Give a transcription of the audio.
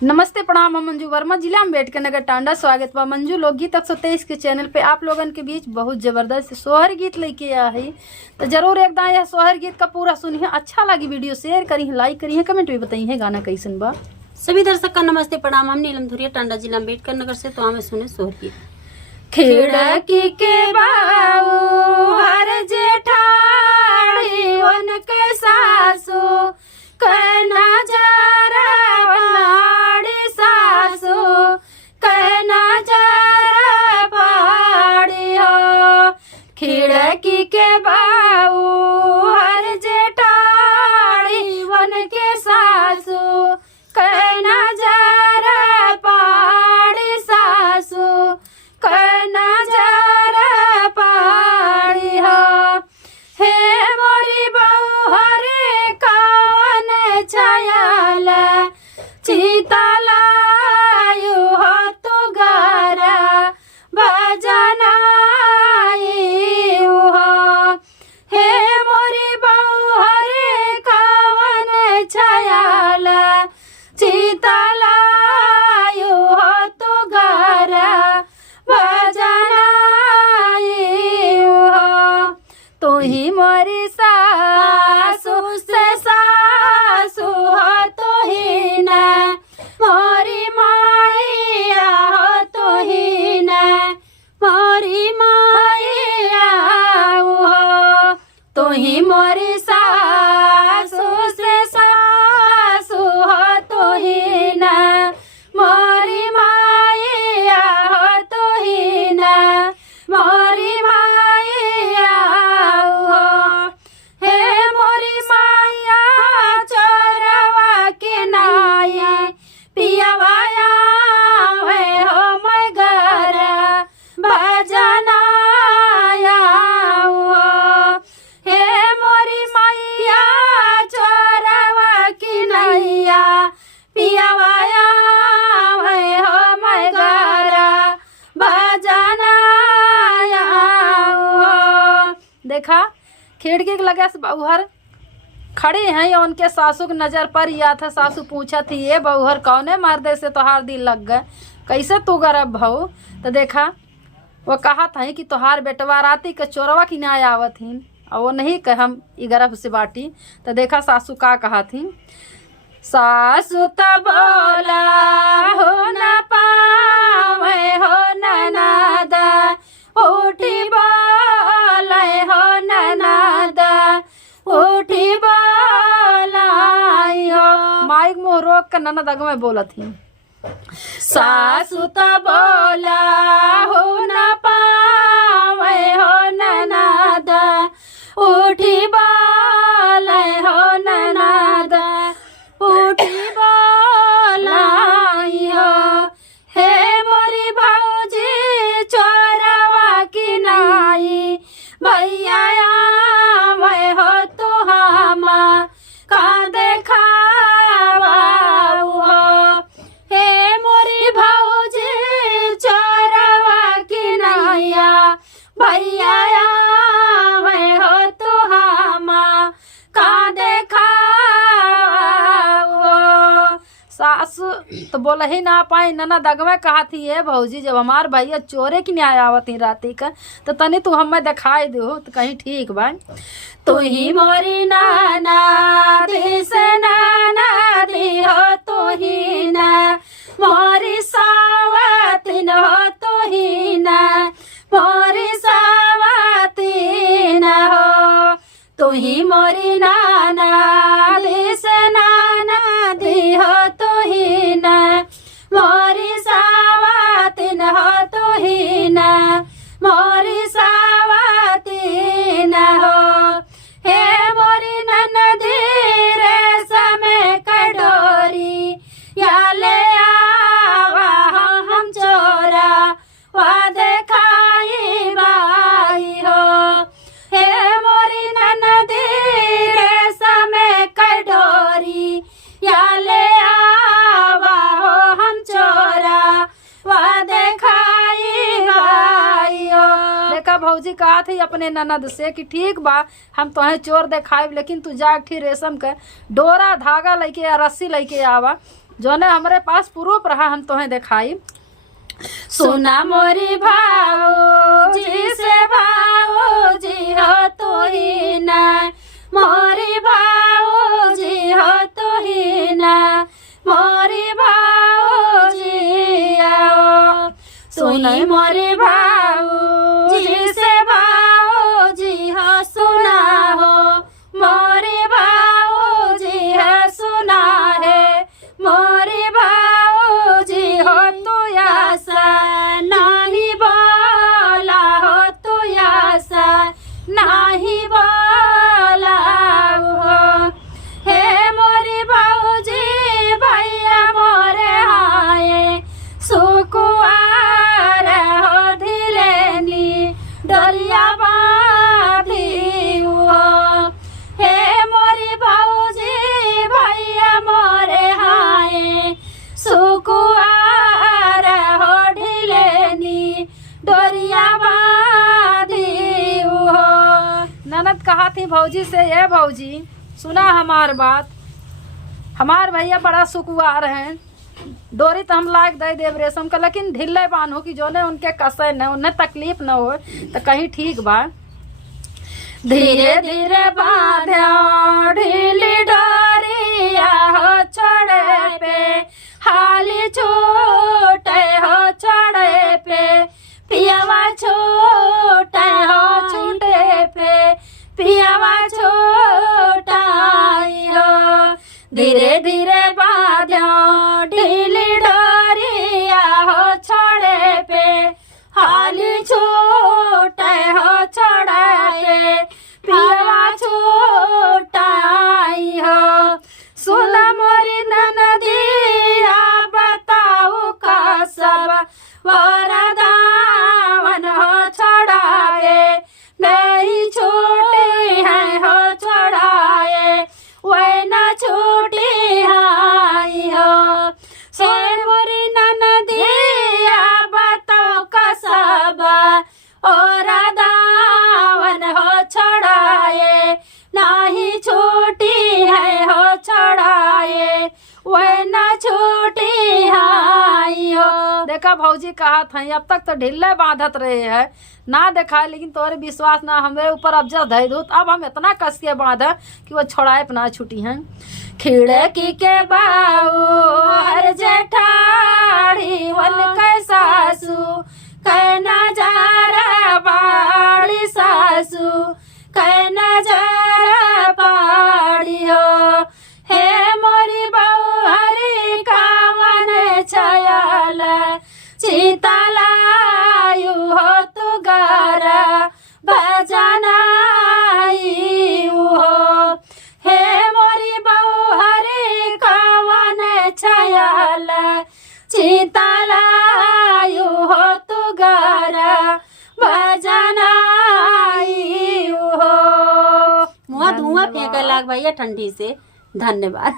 नमस्ते प्रणाम। हम मंजू वर्मा, जिला अम्बेडकर नगर, टांडा। स्वागत बा मंजू लोकगीत 123 के चैनल पे आप लोगन के बीच बहुत जबरदस्त सोहर गीत लेके आया है। तो जरूर एकदम यह सोहर गीत का पूरा सुनिए। अच्छा लगी वीडियो शेयर करी, लाइक करी, कमेंट भी बताइए गाना कैसन बा। सभी दर्शक का नमस्ते प्रणाम। हम नीलम धुरिया, टांडा जिला अम्बेडकर नगर से। तो हमें सुने सोहर गीत। खिड़की के बाऊ हर जेठाड़ी उनके सासू कहना जरा पहाड़ी सासू कहना जरा पहाड़ी हो। खिड़की के बाऊ हर जेठाड़ी उनके सासू कहना जरा पहाड़ी सासू कहना जरा पहाड़ी हो। हे मोरी बहू हरे कवन छायल चितलायु हो तू गरा भजनाई हो। हे मोरी बहू हरे कवन छायल चितलायु हो तू गरा तू ही मोरी सासू से सासू हो तू ही न मोरी माइया हो तू ही न मोरी माइया हो। तू ही मोरी सासू से सासू हो तू ही न मोरी माइया हो तू ही न मोरी माइया हो। हे मोरी माइया चोरवा के नाये पियवाया है हो मैं घर भजनाया हो। हे मोरी माइया चोरवा की नैया पियवाया है हो मैं घर भजनाया हो। देखा खिड़की के लगे से बहुहर खड़े हैं या उनके सासू की नजर पर या था। सासू पूछा थी ये बहुहर कौने मर्दे से तोहार दिल लग गए, कैसे तू गरब भाऊ। तो देखा वो कहा था कि तोहार बेटवा राती के चोरवा की ना आवत ही और वो नहीं कह हम ई गरब से बाटी। तो देखा सासू का कहा थी। सासू तो बोला हो न पावे हो ननद उठी बोले हो ननद उठी बोलाई हो। माइक मुँह रोक कर ननद अग में बोला थी। सासू तो बोला हो न पावे हो ननद उठी बोले हो ननद उठी बोलाई हो। हे मोरी भौजी चोरवा की नाई भैया मैं हो तू हम का देखावा हो। हे मोरी भौजी चोरवा की नाया भैया मैं हो तू हम का देखावा हो। सासू तो बोल ही ना पाई। नना दगवे कहा थी ये भौजी जब हमार भैया चोरे की न्याय आवत ही राती का तो तनी तू हमें दिखाई दो तो कहीं ठीक बा। तू ही मोरी नाना दी से नाना दी हो तू ही ना मोरी सावतीन हो तू ही ना मोरी सावतीन हो। तू ही मोरी नाना दी से नाना दी हो तू ही ना मोरी सावतीन हो तू ही ना मोरी सावतीन हो। हे मोरी ननदी रेशम कटोरी या ले आवा हम चोरा वा देखाई बाई हो। हे मोरी ननदी रेशम कटोरी या ले आवा हम चोरा वा देखाई बाई हो। देखा भौजी कहा थी अपने ननद से कि ठीक बा हम तोहे चोर देखाएब, लेकिन तू जा ठी रेशम के डोरा धागा लेके या रस्सी लेके आवा जो ने हमरे पास प्रूफ रहा हम तोहे दिखाई। सुना मोरी भाऊजी से भाऊजी हो तू ही ना, मोरी भाऊजी हो तू ही ना, मोरी भाऊजी आओ। सुनी मोरी भाऊजी से भाऊजी हो सुना हो, मोरी भाऊजी है सुना है, मोरी भाऊजी हो तू यासा नाही बोला, हो तू यासा नाही बोला हो। हे मोरी भाऊजी भैया मोरे हाय सुकुआर हो धिलेनी डोरिया बांधी हो। हे मोरी भाऊजी भैया मोरे हाय सुकुआर हो ढिलेनी डोरिया बांधी हो। ननद कहा थी भौजी से, ये भौजी सुना हमार बात, हमार भैया बड़ा सुकुआर हैं, डोरी तो हम लायक दे देव रेशम का, लेकिन ढिल्ले बांधो कि जो ने उनके कसे न उन्हें तकलीफ न हो तो कहीं ठीक बा। धीरे धीरे बांधो ढीली डोरिया हो चढ़े पे, हाली छूटे हो चढ़े पे, पियावा छूटे हो छूटे पे, पियावा छूटाई हो। धीरे धीरे बांधो ढीली डोरिया हो छोड़े पे, हाली छूटे हो छोड़े पे, पियावा छूटाई हो। सुन मोरी ननदिया बताऊ का सब वरदावन हो छोड़ाए, नहीं छूटी है हो छोड़ाए, वह न छूटी हाई हो। सोए मोरी ननदिया बताओ का सब और दावन हो छोड़ाए, नहीं छूटी है हो छोड़ाए, वह न छूटी हाई हो। देखा भौजी कहा था अब तक तो ढिल्ले बांधत रहे हैं ना दिखाए, लेकिन तोरे विश्वास ना हमारे ऊपर अब जब धै दो, अब हम इतना कस के बांधा कि वो छोड़ाए अपना छुट्टी हैं। खिड़की के बाहर जेठाड़ी वन के सासू, कै नजारा बाड़ी सासू, कै नजारा बाड़ी हो। हे मोरी बहू हरी कावन छयल चितलायु हो तू गारा भजनाई हो। हे मोरी बहू हरी कावन छयल चितलायु हो तू गारा भजनाई हो। मुँह धुआं फेंके लाग भैया ठंडी से। धन्यवाद।